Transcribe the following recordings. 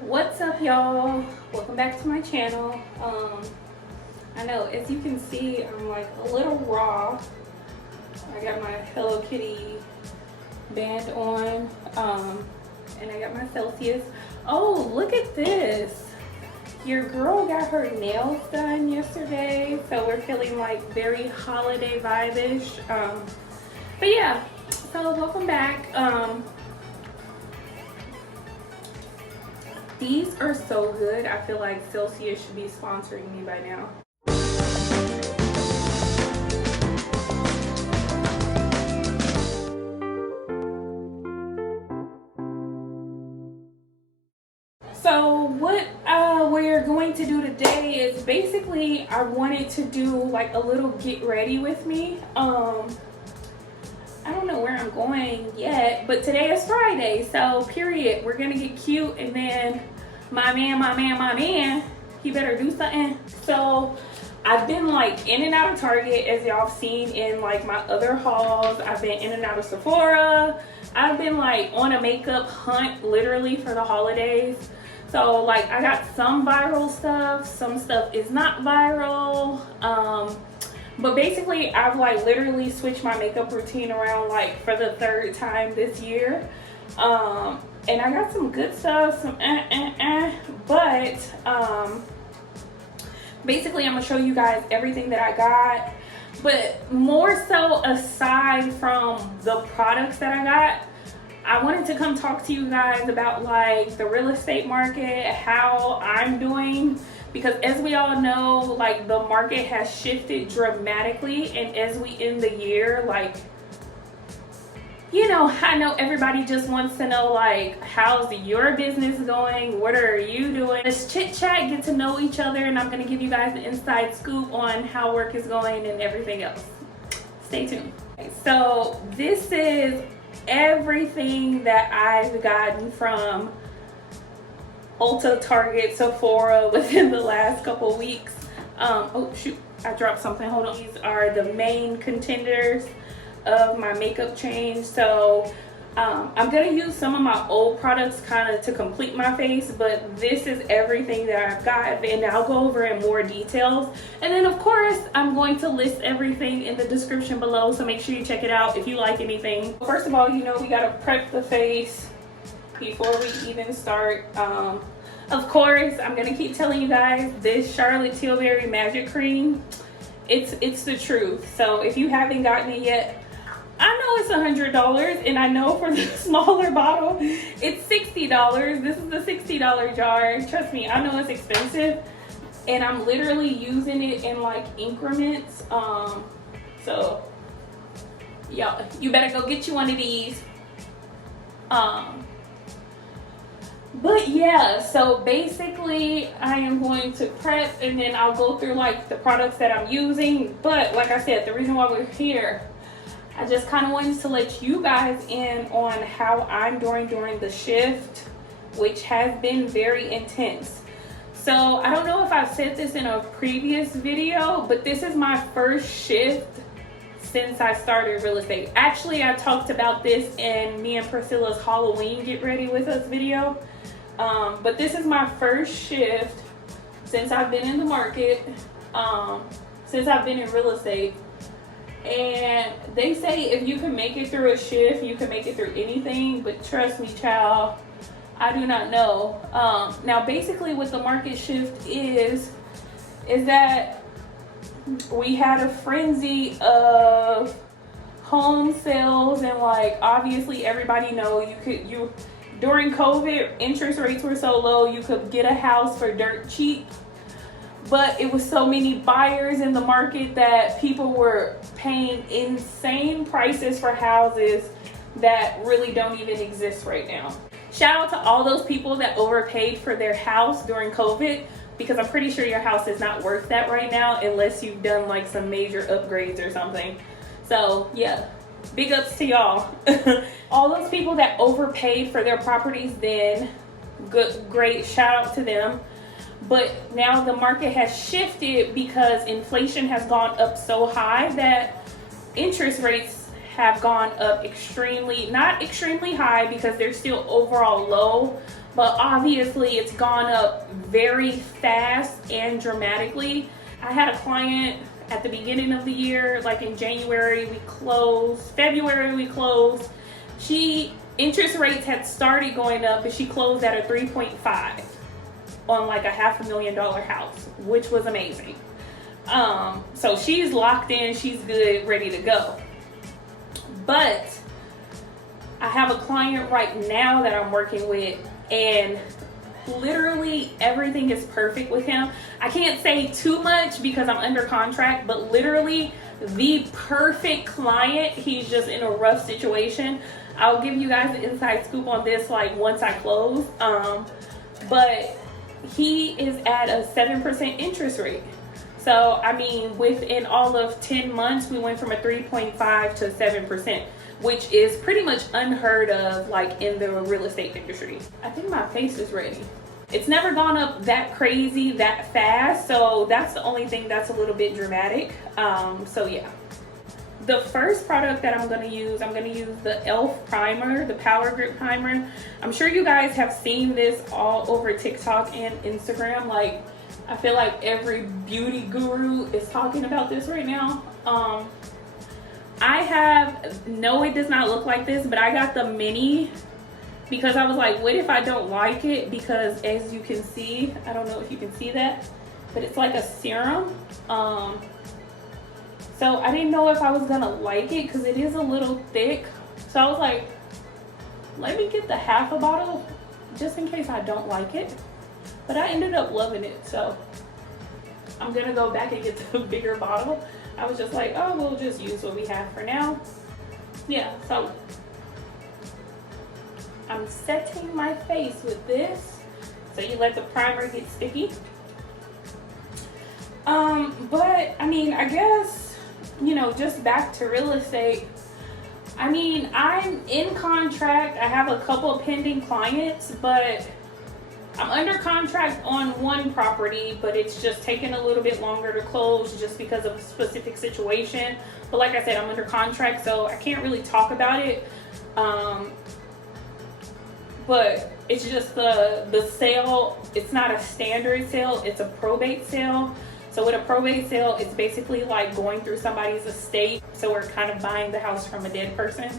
What's up, y'all? Welcome back to my channel. I know, as you can see, I'm like a little raw. I got my Hello Kitty band on, and I got my Celsius. Oh, look at this. Your girl got her nails done yesterday, so we're feeling like very holiday vibe-ish. But yeah, so welcome back. These are so good. I feel like Celsius should be sponsoring me by now. So what we're going to do today is basically I wanted to do like a little get ready with me. I don't know where I'm going yet, but today is Friday, so period. We're gonna get cute, and then my man, he better do something. So I've been like in and out of Target, as y'all have seen in like my other hauls. I've been in and out of Sephora. I've been like on a makeup hunt literally for the holidays. So like I got some viral stuff, some stuff is not viral. But basically I've like literally switched my makeup routine around like for the third time this year. And I got some good stuff, some but basically I'm gonna show you guys everything that I got. But more so, aside from the products that I got, I wanted to come talk to you guys about like the real estate market, how I'm doing, because as we all know, like the market has shifted dramatically, and as we end the year, like, you know, I know everybody just wants to know like, how's your business going? What are you doing? Let's chit chat, get to know each other, and I'm gonna give you guys an inside scoop on how work is going and everything else. Stay tuned. So this is everything that I've gotten from Ulta, Target, Sephora within the last couple weeks. Oh shoot, I dropped something, hold on. These are the main contenders of my makeup change. So I'm gonna use some of my old products kind of to complete my face, but this is everything that I've got, and I'll go over in more details. And then of course I'm going to list everything in the description below, so make sure you check it out if you like anything. First of all, you know, we gotta prep the face before we even start. Of course, I'm gonna keep telling you guys, this Charlotte Tilbury Magic Cream, it's the truth. So if you haven't gotten it yet, I know it's $100, and I know for the smaller bottle it's $60. This is the $60 jar. Trust me, I know it's expensive, and I'm literally using it in like increments. So yeah, you better go get you one of these. But yeah, so basically I am going to prep, and then I'll go through like the products that I'm using. But like I said, the reason why we're here, I just kind of wanted to let you guys in on how I'm doing during the shift, which has been very intense. So I don't know if I've said this in a previous video, but this is my first shift since I started real estate. Actually, I talked about this in me and Priscilla's Halloween Get Ready With Us video. But this is my first shift since I've been in the market, since I've been in real estate. And they say if you can make it through a shift, you can make it through anything. But trust me, child, I do not know. Now, basically what the market shift is that we had a frenzy of home sales, and like obviously everybody know during COVID, interest rates were so low you could get a house for dirt cheap. But it was so many buyers in the market that people were paying insane prices for houses that really don't even exist right now. Shout out to all those people that overpaid for their house during COVID, because I'm pretty sure your house is not worth that right now unless you've done like some major upgrades or something. So yeah, big ups to y'all. All those people that overpaid for their properties then, great, shout out to them. But now the market has shifted because inflation has gone up so high that interest rates have gone up extremely, not extremely high because they're still overall low, but obviously it's gone up very fast and dramatically. I had a client at the beginning of the year, like in January we closed, February we closed. Interest rates had started going up, and she closed at a 3.5 on like a $500,000 house, which was amazing. So she's locked in, she's good, ready to go. But I have a client right now that I'm working with, and literally everything is perfect with him. I can't say too much because I'm under contract, but literally the perfect client. He's just in a rough situation. I'll give you guys the inside scoop on this like once I close. But he is at a 7% interest rate. So I mean, within all of 10 months we went from a 3.5 to 7%, which is pretty much unheard of like in the real estate industry. I think my face is ready. It's never gone up that crazy that fast, so that's the only thing that's a little bit dramatic. So yeah. The first product that I'm going to use the e.l.f. primer, the Power Grip primer. I'm sure you guys have seen this all over TikTok and Instagram. Like, I feel like every beauty guru is talking about this right now. It does not look like this, but I got the mini because I was like, what if I don't like it? Because as you can see, I don't know if you can see that, but it's like a serum. So I didn't know if I was gonna like it because it is a little thick. So I was like, let me get the half a bottle just in case I don't like it. But I ended up loving it, so I'm gonna go back and get the bigger bottle. I was just like, oh, we'll just use what we have for now. Yeah, so I'm setting my face with this. So you let the primer get sticky. But I mean, I guess, you know, just back to real estate. I mean, I'm in contract. I have a couple of pending clients, but I'm under contract on one property, but it's just taking a little bit longer to close just because of a specific situation. But like I said, I'm under contract, so I can't really talk about it. But it's just the sale, it's not a standard sale, it's a probate sale. So with a probate sale, it's basically like going through somebody's estate. So we're kind of buying the house from a dead person,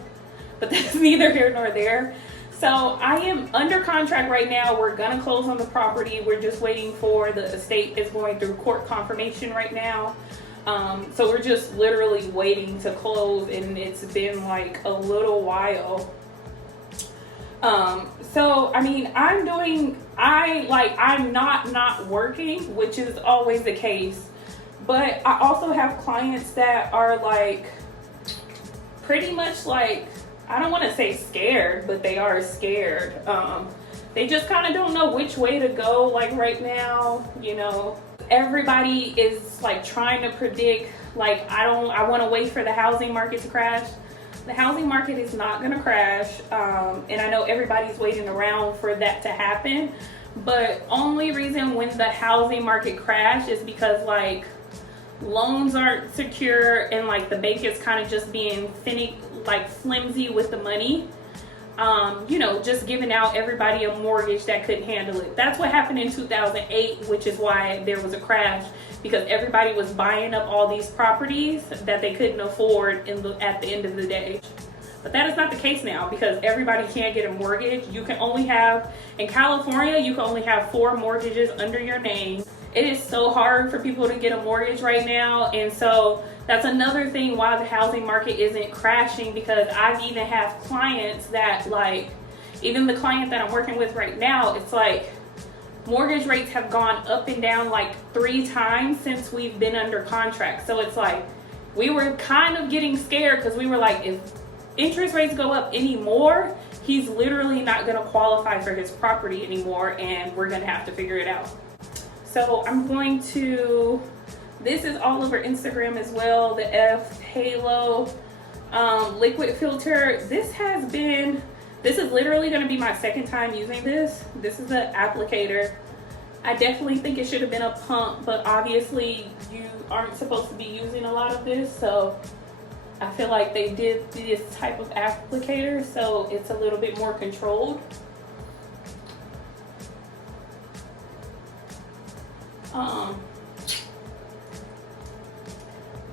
but that's neither here nor there. So I am under contract right now. We're gonna close on the property. We're just waiting for the estate is going through court confirmation right now. So we're just literally waiting to close, and it's been like a little while. So I mean, I'm not working, which is always the case, but I also have clients that are like pretty much like, I don't want to say scared, but they are scared. They just kind of don't know which way to go. Like right now, you know, everybody is like trying to predict, like, I want to wait for the housing market to crash. The housing market is not going to crash. And I know everybody's waiting around for that to happen, but only reason when the housing market crash is because like loans aren't secure and like the bank is kind of just being flimsy with the money. You know, just giving out everybody a mortgage that couldn't handle it. That's what happened in 2008, which is why there was a crash, because everybody was buying up all these properties that they couldn't afford at the end of the day. But that is not the case now, because everybody can't get a mortgage. You can only have, in California, you can only have 4 mortgages under your name. It is so hard for people to get a mortgage right now, and so that's another thing why the housing market isn't crashing, because I've even have clients that, like, even the client that I'm working with right now, it's like mortgage rates have gone up and down like 3 times since we've been under contract. So it's like we were kind of getting scared because we were like, if interest rates go up anymore, he's literally not going to qualify for his property anymore, and we're going to have to figure it out. So I'm going to, this is all over Instagram as well, the Halo liquid filter. This is literally going to be my second time using this. This is an applicator. I definitely think it should have been a pump, but obviously you aren't supposed to be using a lot of this, so I feel like they did this type of applicator so it's a little bit more controlled.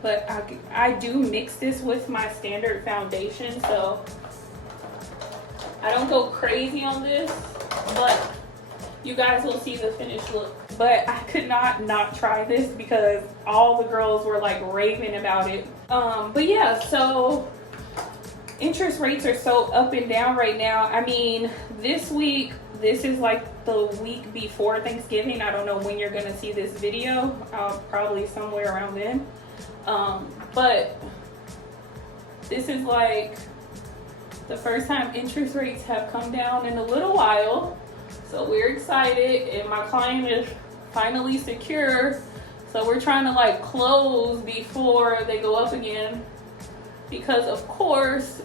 But I do mix this with my standard foundation, so I don't go crazy on this, but you guys will see the finished look. But I could not try this because all the girls were like raving about it. But yeah, so interest rates are so up and down right now. I mean, this week, this is like the week before Thanksgiving. I don't know when you're gonna see this video. Probably somewhere around then. But this is like the first time interest rates have come down in a little while. So we're excited, and my client is finally secure. So we're trying to like close before they go up again. Because of course,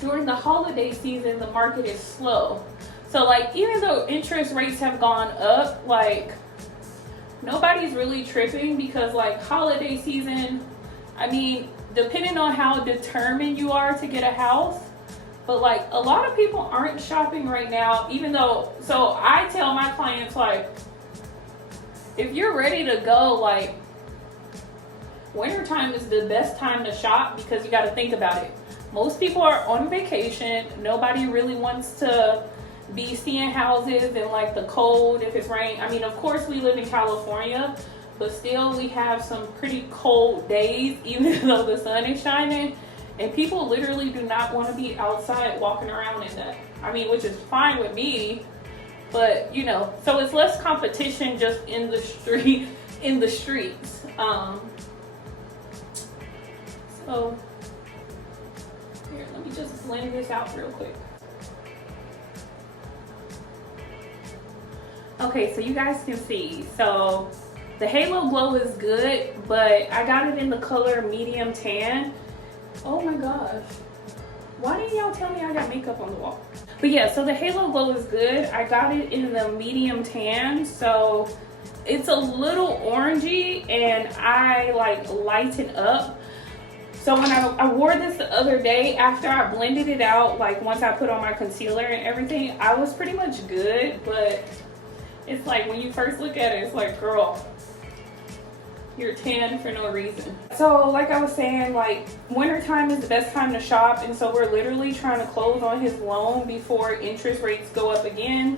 during the holiday season, the market is slow. So like, even though interest rates have gone up, like nobody's really tripping because like holiday season, I mean, depending on how determined you are to get a house, but like a lot of people aren't shopping right now, even though, so I tell my clients like, if you're ready to go, like wintertime is the best time to shop because you got to think about it. Most people are on vacation. Nobody really wants to be seeing houses in like the cold if it's rain. I mean, of course we live in California, but still we have some pretty cold days even though the sun is shining, and people literally do not want to be outside walking around in that. I mean, which is fine with me, but you know, so it's less competition just in the streets. So here, let me just blend this out real quick. Okay, so you guys can see, so the Halo Glow is good, but I got it in the color medium tan. Oh my gosh, why didn't y'all tell me I got makeup on the wall? But yeah, so the Halo Glow is good. I got it in the medium tan, so it's a little orangey and I like lighten up. So when I wore this the other day, after I blended it out, like once I put on my concealer and everything, I was pretty much good, but it's like when you first look at it, it's like, girl, you're tan for no reason. So like I was saying, like wintertime is the best time to shop, and so we're literally trying to close on his loan before interest rates go up again.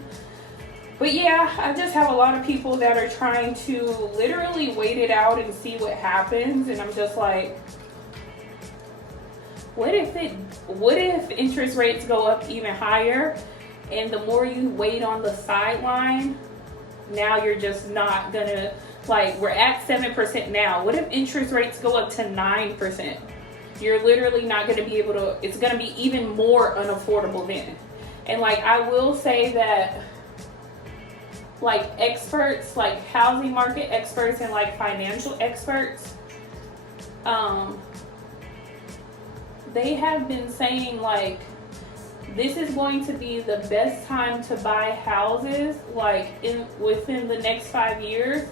But yeah, I just have a lot of people that are trying to literally wait it out and see what happens, and I'm just like, what if interest rates go up even higher, and the more you wait on the sideline, now you're just not gonna, like, we're at 7% now. What if interest rates go up to 9%? You're literally not gonna be able to, it's gonna be even more unaffordable then. And like, I will say that like experts, like housing market experts and like financial experts, they have been saying like, this is going to be the best time to buy houses, like within the next 5 years.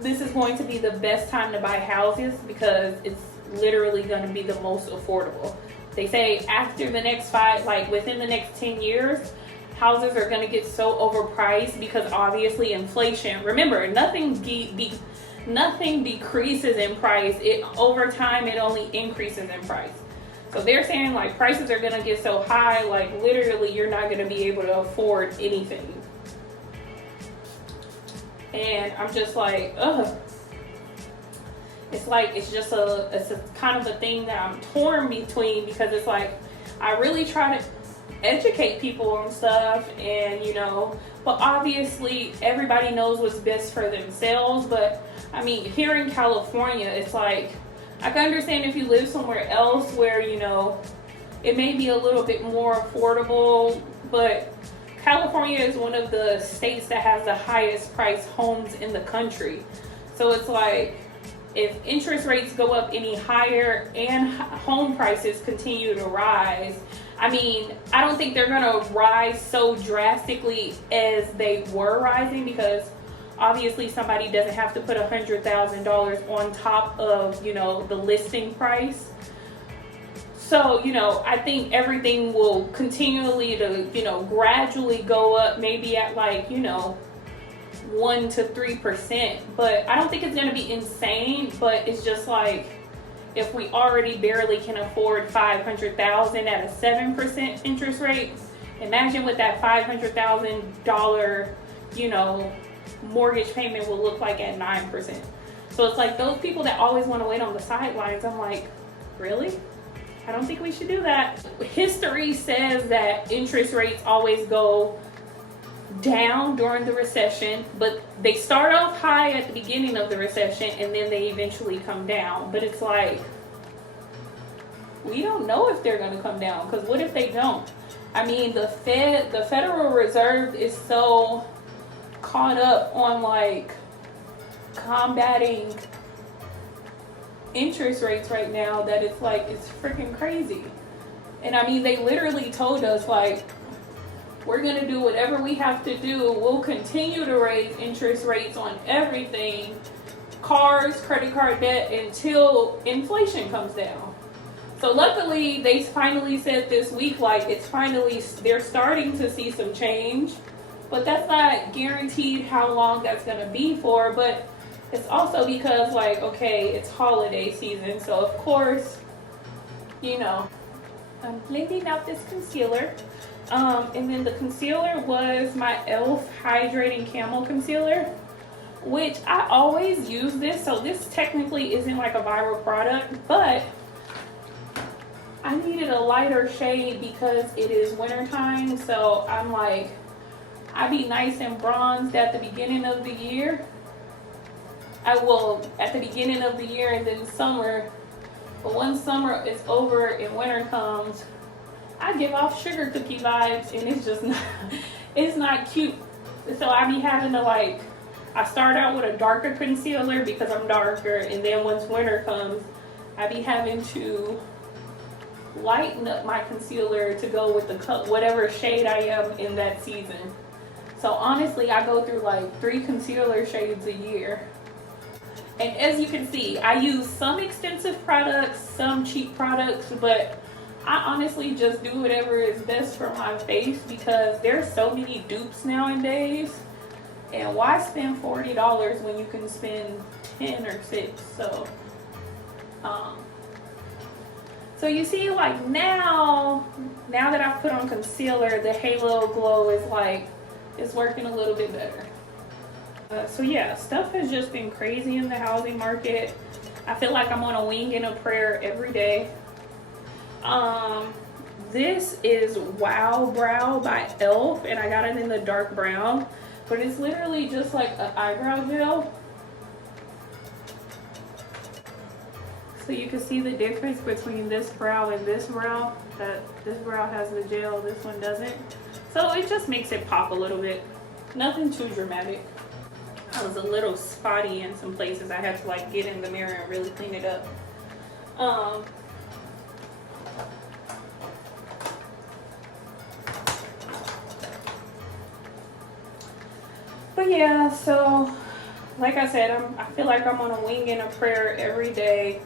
This is going to be the best time to buy houses because it's literally going to be the most affordable. They say after the next within the next 10 years, houses are going to get so overpriced because obviously inflation. Remember, nothing decreases in price. Over time, it only increases in price. So they're saying like prices are gonna get so high, like literally you're not gonna be able to afford anything. And I'm just like, ugh. It's like, it's a kind of a thing that I'm torn between, because it's like, I really try to educate people on stuff, and you know, but obviously everybody knows what's best for themselves. But I mean, here in California, it's like, I can understand if you live somewhere else where, you know, it may be a little bit more affordable, but California is one of the states that has the highest priced homes in the country. So it's like, if interest rates go up any higher and home prices continue to rise, I mean, I don't think they're gonna rise so drastically as they were rising, because obviously somebody doesn't have to put $100,000 on top of, you know, the listing price. So, you know, I think everything will continually to, you know, gradually go up, maybe at like, you know, 1 to 3%, but I don't think it's going to be insane. But it's just like, if we already barely can afford $500,000 at a 7% interest rate, imagine what that $500,000, you know, mortgage payment will look like at 9%. So it's like those people that always want to wait on the sidelines, I'm like, really? I don't think we should do that. History says that interest rates always go down during the recession, but they start off high at the beginning of the recession and then they eventually come down. But it's like, we don't know if they're going to come down, because what if they don't? I mean, the Federal Reserve is so caught up on like combating interest rates right now that it's like, it's freaking crazy. And I mean, they literally told us like, we're going to do whatever we have to do. We'll continue to raise interest rates on everything, cars, credit card debt, until inflation comes down. So luckily, they finally said this week, like, it's finally, they're starting to see some change. But that's not guaranteed how long that's going to be for. But it's also because, like, okay, it's holiday season. So, of course, you know, I'm blending out this concealer. And then the concealer was my e.l.f. Hydrating Camo Concealer, which I always use this. So this technically isn't like a viral product, but I needed a lighter shade because it is wintertime. So I'm like, I be nice and bronzed at the beginning of the year. I will at the beginning of the year and then summer. But once summer is over and winter comes, I give off sugar cookie vibes, and it's just not, it's not cute. So I be having to like, I start out with a darker concealer because I'm darker, and then once winter comes, I be having to lighten up my concealer to go with the whatever shade I am in that season. So honestly, I go through like 3 concealer shades a year. And as you can see, I use some expensive products, some cheap products, but I honestly just do whatever is best for my face because there's so many dupes nowadays. And why spend $40 when you can spend 10 or 6? So you see, like now that I've put on concealer, the halo glow is like, it's working a little bit better. So yeah, stuff has just been crazy in the housing market. I feel like I'm on a wing and a prayer every day. This is Wow Brow by e.l.f. and I got it in the dark brown, but it's literally just like an eyebrow gel. So you can see the difference between this brow and this brow, that this brow has the gel, this one doesn't. So it just makes it pop a little bit. Nothing too dramatic. I was a little spotty in some places. I had to like get in the mirror and really clean it up. But yeah, so like I said, I feel like I'm on a wing and a prayer every day,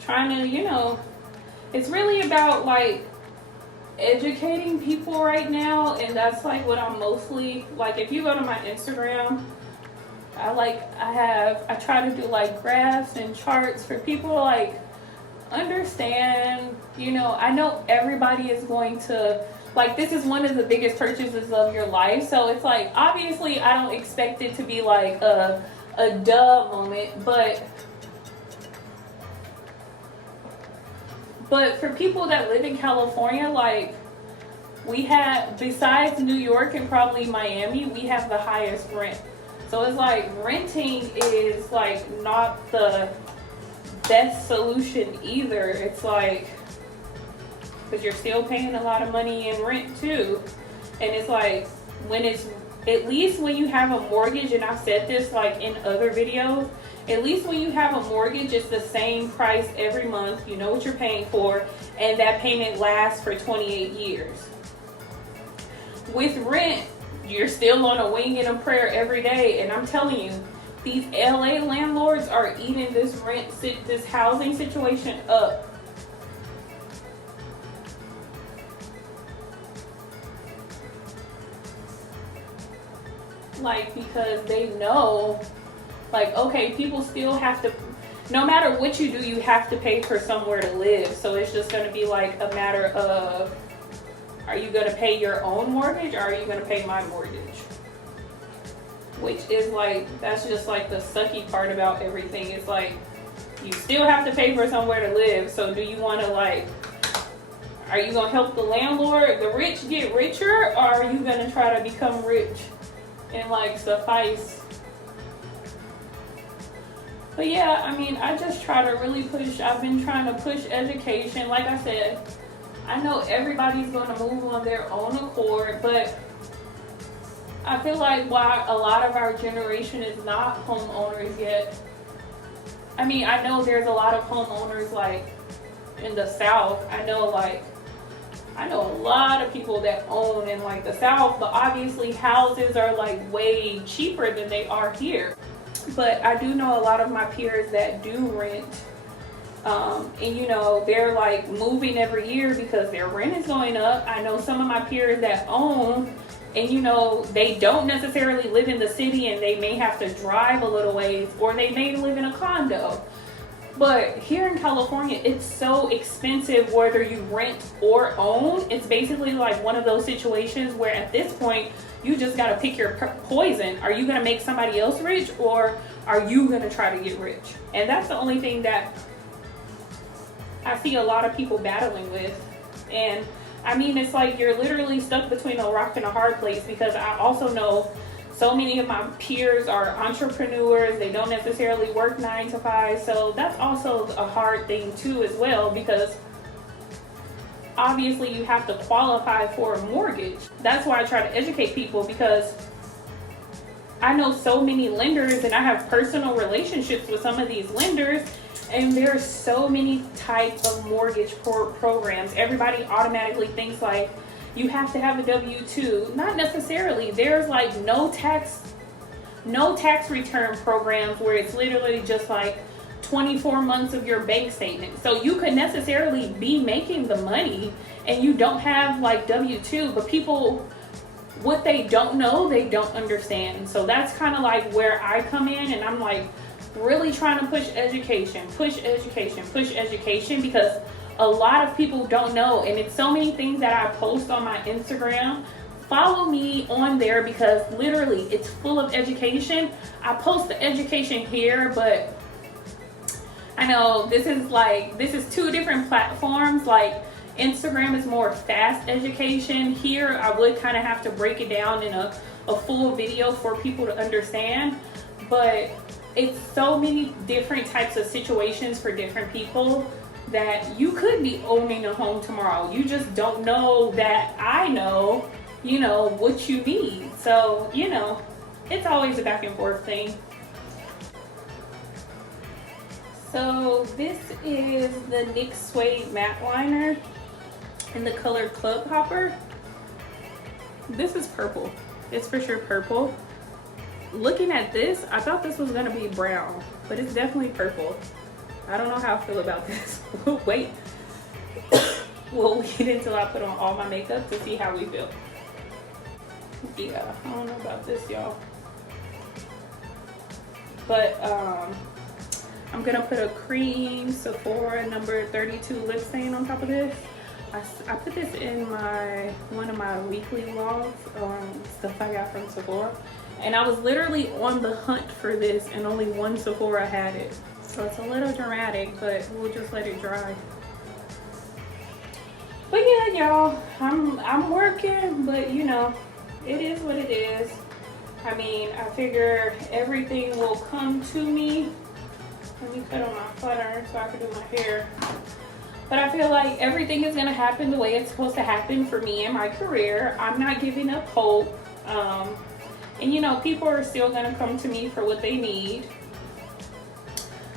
trying to, you know, it's really about like educating people right now, and that's like what I'm mostly like. If you go to my Instagram, I try to do like graphs and charts for people to like understand, you know. I know everybody is going to like, this is one of the biggest purchases of your life, so it's like, obviously I don't expect it to be like a duh moment, but for people that live in California, like, we have, besides New York and probably Miami, we have the highest rent. So it's like, renting is like not the best solution either. It's like, because you're still paying a lot of money in rent too. And it's like, when it's, at least when you have a mortgage, and I've said this like in other videos, at least when you have a mortgage, it's the same price every month. You know what you're paying for, and that payment lasts for 28 years. With rent, you're still on a wing and a prayer every day, and I'm telling you, these LA landlords are eating this this housing situation up. like, because they know, like, okay, people still have to, no matter what you do, you have to pay for somewhere to live. So it's just going to be like a matter of, are you going to pay your own mortgage, or are you going to pay my mortgage? Which is like, that's just like the sucky part about everything. It's like, you still have to pay for somewhere to live. So do you want to, like, are you going to help the landlord, the rich, get richer, or are you going to try to become rich and, like, suffice? But yeah, I mean, I just try to really push, I've been trying to push education. Like I said, I know everybody's going to move on their own accord, but I feel like why a lot of our generation is not homeowners yet. I mean, I know there's a lot of homeowners, like, in the South. I know a lot of people that own in, like, the South, but obviously houses are, like, way cheaper than they are here. But I do know a lot of my peers that do rent, and you know, they're like moving every year because their rent is going up. I know some of my peers that own, and you know, they don't necessarily live in the city, and they may have to drive a little ways, or they may live in a condo. But here in California, it's so expensive whether you rent or own. It's basically like one of those situations where at this point, you just got to pick your poison. Are you going to make somebody else rich, or are you going to try to get rich? And that's the only thing that I see a lot of people battling with. And I mean, it's like you're literally stuck between a rock and a hard place, because I also know so many of my peers are entrepreneurs. They don't necessarily work 9 to 5. So that's also a hard thing too as well, because obviously you have to qualify for a mortgage. That's why I try to educate people, because I know so many lenders and I have personal relationships with some of these lenders, and there's so many types of mortgage programs. Everybody automatically thinks like you have to have a W-2. Not necessarily. There's like no tax return programs where it's literally just like 24 months of your bank statement. So you could necessarily be making the money and you don't have like W-2, but people, what they don't know, they don't understand. So that's kind of like where I come in, and I'm like really trying to push education, because a lot of people don't know. And it's so many things that I post on my Instagram. Follow me on there, because literally it's full of education. I post the education here, but I know this is 2 different platforms. Like Instagram is more fast education. Here I would kind of have to break it down in a full video for people to understand. But it's so many different types of situations for different people that you could be owning a home tomorrow. You just don't know that I know, you know, what you need. So, you know, it's always a back and forth thing. So this is the NYX Suede matte liner in the color Club Hopper. This is purple. It's for sure purple. Looking at this, I thought this was gonna be brown, but it's definitely purple. I don't know how I feel about this. Wait. We'll wait until I put on all my makeup to see how we feel. Yeah, I don't know about this, y'all. But I'm gonna put a cream Sephora number 32 lip stain on top of this. I put this in one of my weekly vlogs, stuff I got from Sephora. And I was literally on the hunt for this, and only one Sephora had it. So it's a little dramatic, but we'll just let it dry. But yeah, y'all, I'm working, but you know, it is what it is. I mean, I figure everything will come to me. Let me cut on my butter so I can do my hair. But I feel like everything is gonna happen the way it's supposed to happen for me in my career. I'm not giving up hope. And you know, people are still gonna come to me for what they need.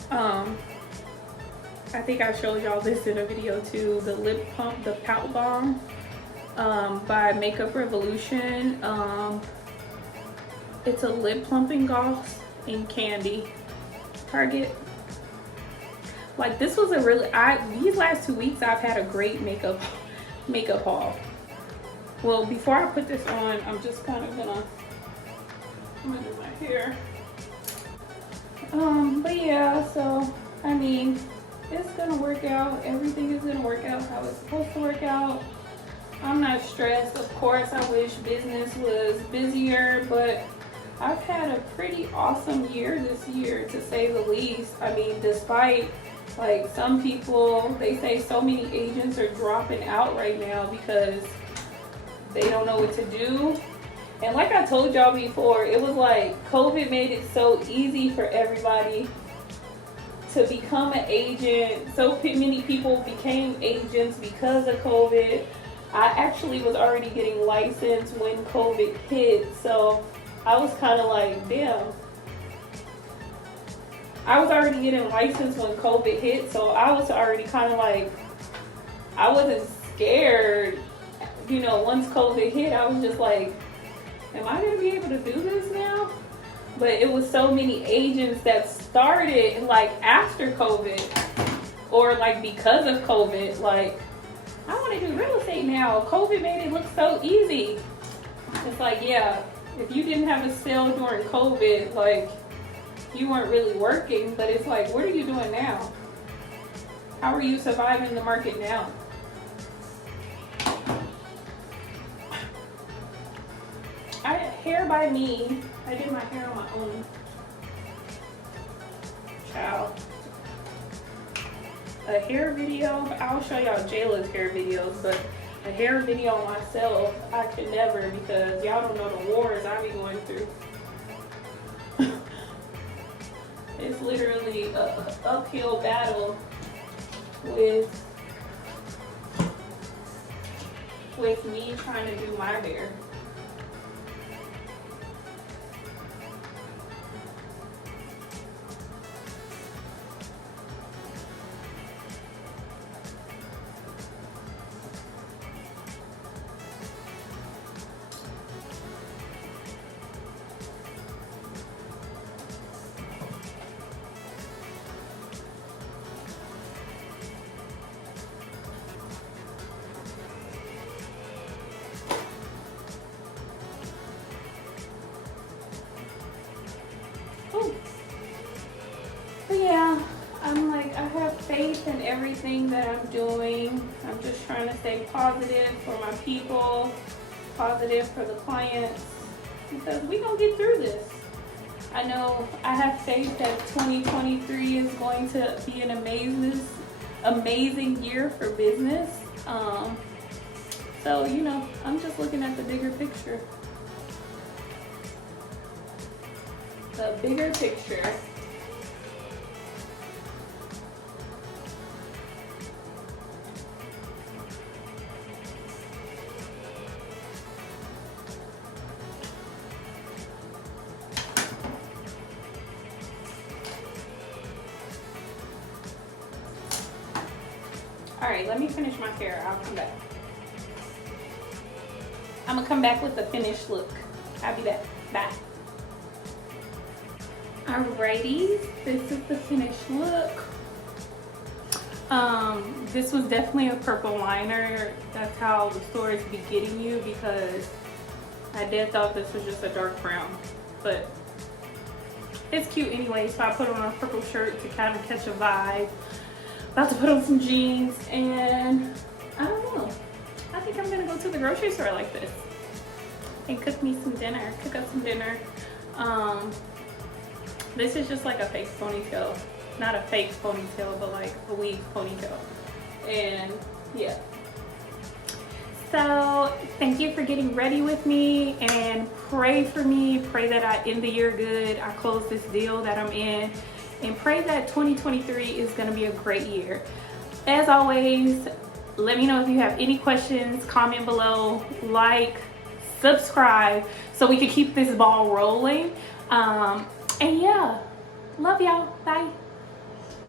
I think I showed y'all this in a video too, the lip pump, the Pout Balm by Makeup Revolution. It's a lip plumping gloss in candy. Target. Like this was a really, these last 2 weeks I've had a great makeup haul. Well, before I put this on, I'm just kind of gonna I'm gonna do my hair. But yeah, so I mean, it's gonna work out. Everything is gonna work out how it's supposed to work out. I'm not stressed. Of course, I wish business was busier, but I've had a pretty awesome year this year, to say the least. I mean, despite like some people, they say so many agents are dropping out right now because they don't know what to do. And like I told y'all before, it was like COVID made it so easy for everybody to become an agent. So many people became agents because of COVID. I actually was already getting licensed when COVID hit, so I was kind of like, damn. I was already getting licensed when COVID hit, so I was already kind of like, I wasn't scared. You know, once COVID hit, I was just like, am I going to be able to do this now? But it was so many agents that started like after COVID or like because of COVID, like, I want to do real estate now. COVID made it look so easy. It's like, yeah, if you didn't have a sale during COVID, like, you weren't really working. But it's like, what are you doing now? How are you surviving the market now? Hair by me. I did my hair on my own. Ciao. A hair video, I'll show y'all Jayla's hair videos, but a hair video myself, I could never, because y'all don't know the wars I be going through. It's literally an uphill battle with me trying to do my hair. But yeah, I'm like, I have faith in everything that I'm doing. I'm just trying to stay positive for my people, positive for the clients, because we gonna get through this. I know I have faith that 2023 is going to be an amazing year for business. So, you know, I'm just looking at the bigger picture. The bigger picture. All right, let me finish my hair. I'll come back. I'm gonna come back with the finished look. I'll be back. Bye. Alrighty, this is the finished look. This was definitely a purple liner. That's how the stores be getting you, because I did thought this was just a dark brown, but it's cute anyway. So I put on a purple shirt to kind of catch a vibe. About to put on some jeans, and I don't know. I think I'm gonna go to the grocery store like this and cook up some dinner. This is just like a fake ponytail. Not a fake ponytail, but like a weave ponytail. And yeah. So thank you for getting ready with me, and pray for me. Pray that I end the year good. I close this deal that I'm in, and pray that 2023 is gonna be a great year. As always, let me know if you have any questions, comment below, like, subscribe, so we can keep this ball rolling. And yeah, love y'all, bye.